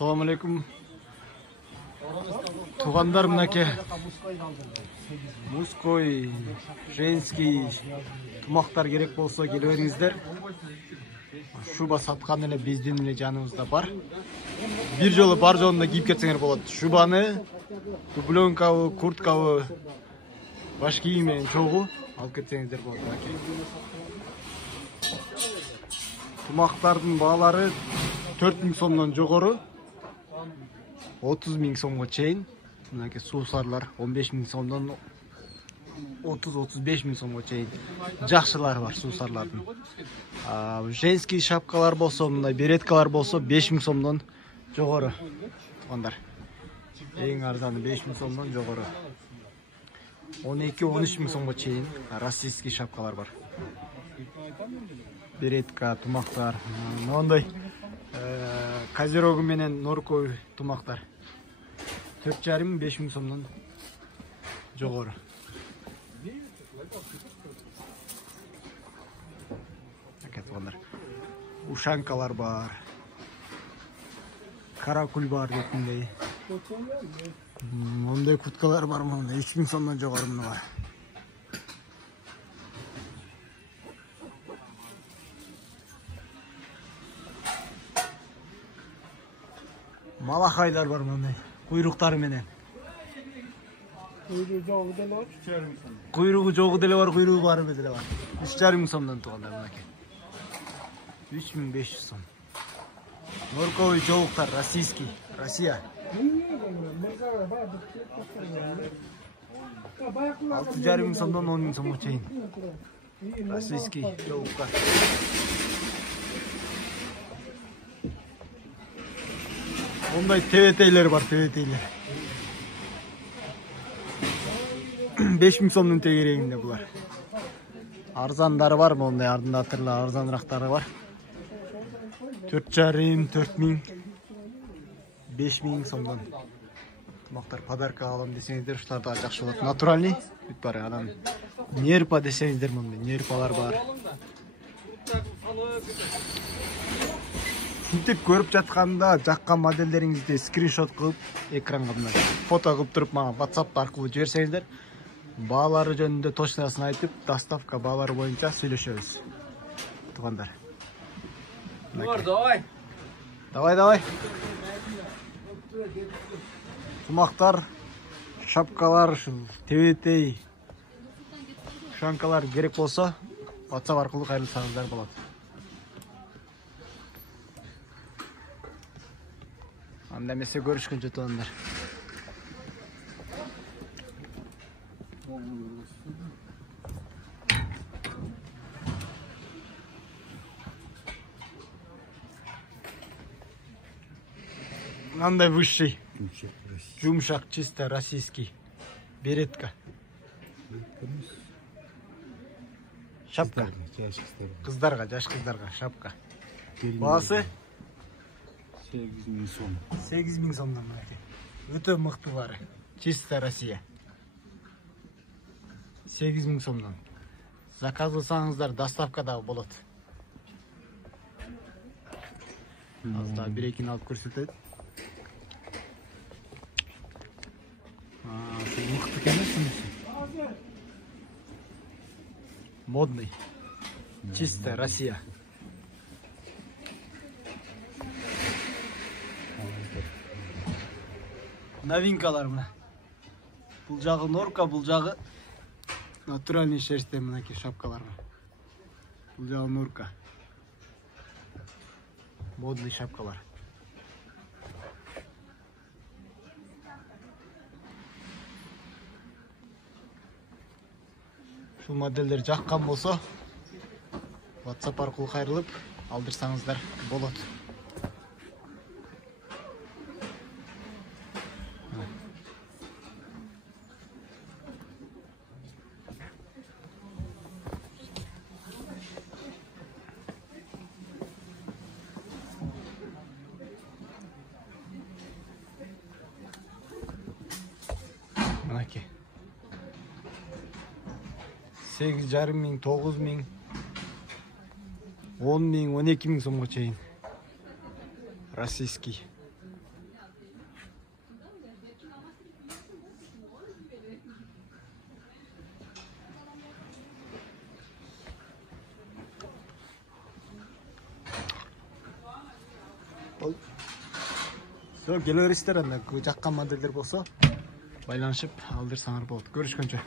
Assalamu alaikum. Туғандар мынаке мужской, женский тумақтар керек болса келіп беріңіздер. Шуба сатқан эле биздин эле жаныбызда бар. Бир жолу бар жолунда кийип кетсеңер болот. Шубаны, дубленкабы, курткабы, баш кийим менен чогуу алып кетсеңиздер болот. Тумактардын баалары 4000 сомдон жогору 30.000 сомго чейин. Мынаке суусарлар 15.000 сомдон 30-35.000 сомго чейин. Жакшылары бар суусарлардын. Женский шапкалар болсо, мындай береткалар болсо 5.000 сомдон жогору. Тугандар. Эң арзаны 5.000 сомдон жогору. 12-13.000 сомго чейин российский шапкалар бар. Беретка, тумактар, мондай козерогу менен норковый тумактар 4,5-5.000 сомдон жогору. Ушанкалар бар, каракуль бар детиндей. Мондай курткалар бар, мондай 3000 сомдон жогору муну бар. Малахайлар бар мондай, куйруктары менен. Куйругу жогу деле бар, куйругу бары деле бар. 3,5 сомдон тугандар мынакей. 3500 сом. Норковый жолуктар, российский, Россия. 6,5 сомдон 10.000 сомго чейин. Российский жолуктар. Ондай тебетейлер бар, тебетейлер. 5.000 сомдун тегерегинде булар. Арзандары бар, мондай ардында атырлы арзанырактары бар. 4,5, 4.000, 5.000 сомдон. Тумактар подарка алам десеңиздер, ушулар да жакшы болот. Натуральный, бүт бар. Анан нерпа десеңиздер, мондай нерпалар бар. Синтип көрүп жатканда жаккан моделдериңизди скриншот кылып, экранга мына фото кылып туруп мага WhatsApp аркылуу жиберсеңиздер, баалары жөнүндө точносын айтып, доставка баалары боюнча сүйлөшөбүз. Тугандар. Давай. Давай. Тумактар, шапкалар, тебетей, шанкалар керек болсо, WhatsApp аркылуу кайрылсаңыздар болот. Анда эмесе көрүшкөнчө тугандар. Андай высший. Жумшак, чисто российский. Беретка. Шапка. Кыздарга, жаш кыздарга шапка. Баасы 8.000 сом. 8.000 сомдон мынакей. Өтө мыктылары. Чисто Россия. 8.000 сомдон. Заказласаңыздар доставка да болот. Азда бир-экини алып көрсөтөт. Мыкты экен шунусу. Модный. Чисто Россия. Новинкалар мына. Бул жагы норка, бул жагы натуральный шерсттен мынакей шапкалар. Бул жагы норка. Модный шапкалар. Шул моделдер жаккан болсо, WhatsApp аркылуу кайрылып алдырсаңыздар болот. Мынакей. 8.500, 9.000, 10.000, 12.000 сомго чейин. Российский. Ошо келе бересиздер, анда жаккан моделдер болсо байланышып алдырсаңар болот. Көрүшкөнчө.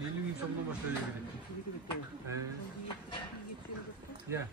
50.000 сомдон баштап берет. Ya.